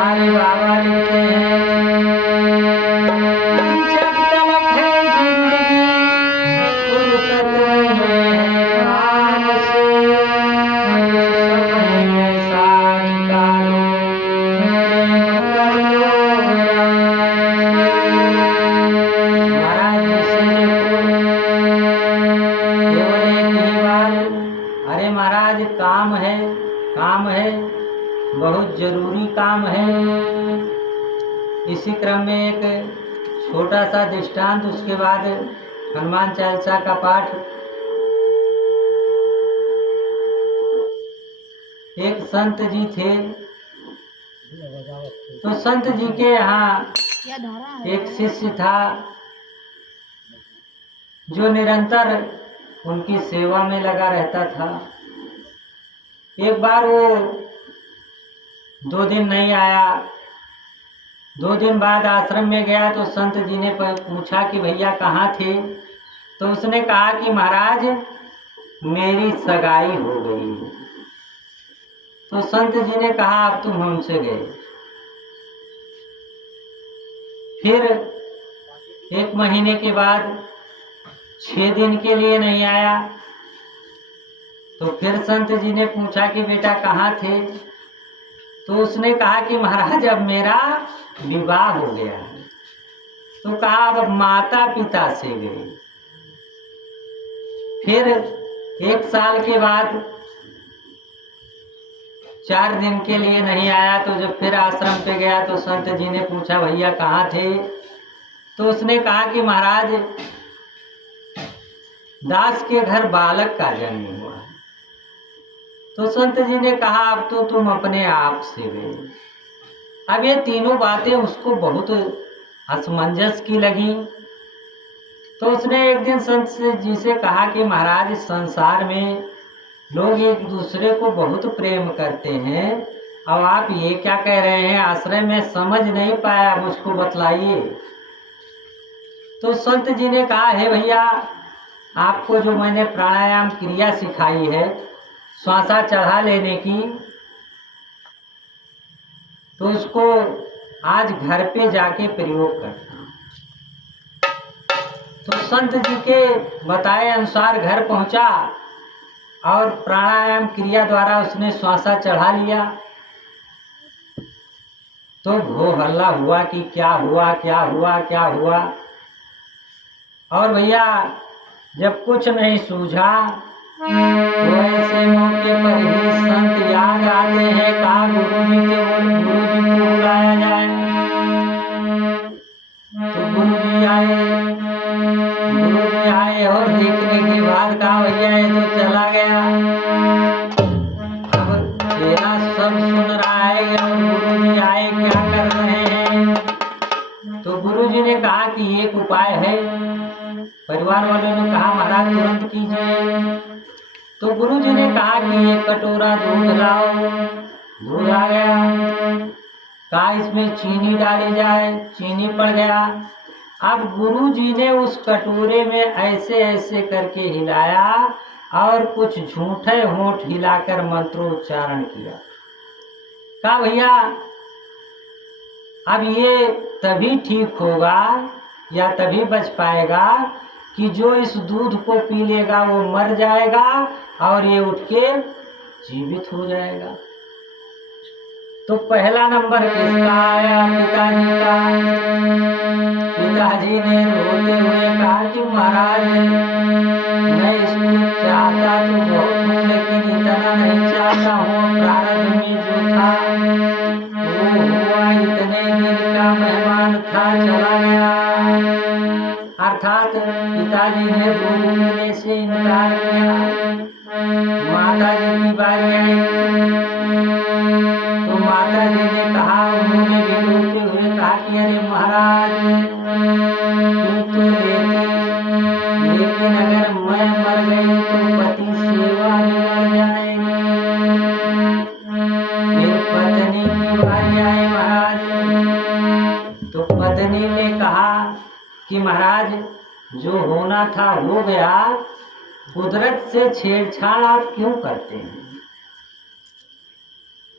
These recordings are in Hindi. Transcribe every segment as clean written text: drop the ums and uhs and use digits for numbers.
हमारे बाबा लिखते हैं, जब तलक है जिंदगी फुर्सत नहीं है काम से, सपने ऐसा निकालो प्रेम कर लो महाराज जैसे केवल एक ही बात, अरे महाराज काम है, काम है, बहुत जरूरी काम है। इसी क्रम में एक छोटा सा दृष्टांत, उसके बाद हनुमान चालीसा का पाठ। एक संत जी थे, तो संत जी के यहाँ एक शिष्य था जो निरंतर उनकी सेवा में लगा रहता था। एक बार वो 2 दिन नहीं आया, 2 दिन बाद आश्रम में गया तो संत जी ने पूछा कि भैया कहाँ थे, तो उसने कहा कि महाराज मेरी सगाई हो गई। तो संत जी ने कहा अब तुम हमसे गए। फिर 1 महीने के बाद 6 दिन के लिए नहीं आया, तो फिर संत जी ने पूछा कि बेटा कहाँ थे, तो उसने कहा कि महाराज अब मेरा विवाह हो गया है। तो कहा अब माता पिता से गए। फिर 1 साल के बाद 4 दिन के लिए नहीं आया, तो जब फिर आश्रम पे गया तो संत जी ने पूछा भैया कहाँ थे, तो उसने कहा कि महाराज दास के घर बालक का जन्म हुआ है। तो संत जी ने कहा अब तो तुम अपने आप से गए। अब ये तीनों बातें उसको बहुत असमंजस की लगी। तो उसने एक दिन संत जी से कहा कि महाराज संसार में लोग एक दूसरे को बहुत प्रेम करते हैं, अब आप ये क्या कह रहे हैं, आश्रय में समझ नहीं पाया, मुझको बतलाइए। तो संत जी ने कहा है भैया आपको जो मैंने प्राणायाम क्रिया सिखाई है श्वासा चढ़ा लेने की, तो उसको आज घर पे जाके प्रयोग करना। तो संत जी के बताए अनुसार घर पहुंचा और प्राणायाम क्रिया द्वारा उसने श्वासा चढ़ा लिया। तो हो हल्ला हुआ कि क्या हुआ क्या हुआ क्या हुआ। और भैया जब कुछ नहीं सूझा तो ऐसे मौके पर ही संत याद आते हैं, कहा गुरु जी को बुलाया जाए। तो गुरु जी आए और देखने के बाद कहा भैया ये तो चला गया। अब तेरा सब सुन रहा है और गुरु जी आए क्या कर रहे हैं। तो गुरु जी ने कहा कि एक उपाय है। परिवार वालों ने कहा महाराज तुरंत कीजिए। तो गुरु जी ने कहा कि 1 कटोरा दूध लाओ। दूध आ गया। कहा इसमें चीनी डाली जाए, चीनी पड़ गया। अब गुरु जी ने उस कटोरे में ऐसे ऐसे करके हिलाया और कुछ झूठे होंठ हिलाकर मंत्रोच्चारण किया। कहा भैया अब ये तभी ठीक होगा या तभी बच पाएगा कि जो इस दूध को पी लेगा वो मर जाएगा और ये उठ के जीवित हो जाएगा। तो पहला नंबर किसका आया? पिताजी का। पिताजी ने रोते हुए कहा कि महाराज मैं इसको चाहता तो बहुत हूँ, लेकिन इतना नहीं चाहता हूँ। प्रारब्ध में जो था वो हुआ, इतने दिन का मेहमान था, चला गया। अर्थात पिताजी ने दूध पीने से इनकार किया। माता जी की बारी आई तो माता जी ने कहा, उन्होंने भी रोते हुए कहा कि अरे महाराज तू तो लेते, लेकिन अगर मैं मर गई तो पति सेवा बिगड़ जाएगी। फिर पत्नी की बारी आई महाराज। तो पत्नी ने कहा कि महाराज जो होना था हो गया, कुदरत से छेड़छाड़ आप क्यों करते हैं?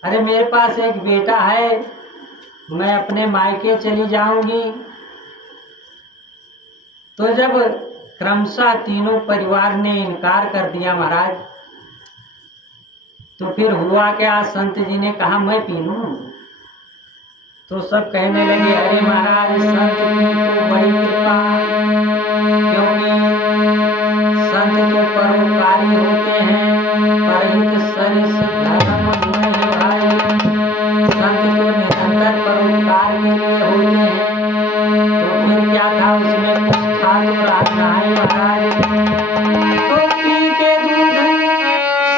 अरे मेरे पास एक बेटा है, मैं अपने मायके चली जाऊंगी। तो जब क्रमशः तीनों परिवार ने इनकार कर दिया महाराज, तो फिर हुआ क्या? संत जी ने कहा मैं पी लूं। तो सब कहने लगे अरे महाराज संत की तो बड़ी कृपा, क्योंकि संत तो परोपकारी होते हैं, परहित सरिस धर्म नहीं भाई। संत तो निरंतर परोपकार के लिए होते हैं। तो फिर क्या था उसमें? कुछ था तो रहा है महाराज। तो पी के दूध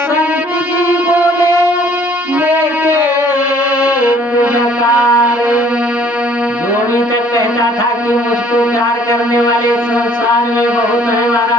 संत जी बोले लेके पुनकार। जो अभी तक कहता था कि मुझको प्यार करने वाले संसार में बहुत है महाराज,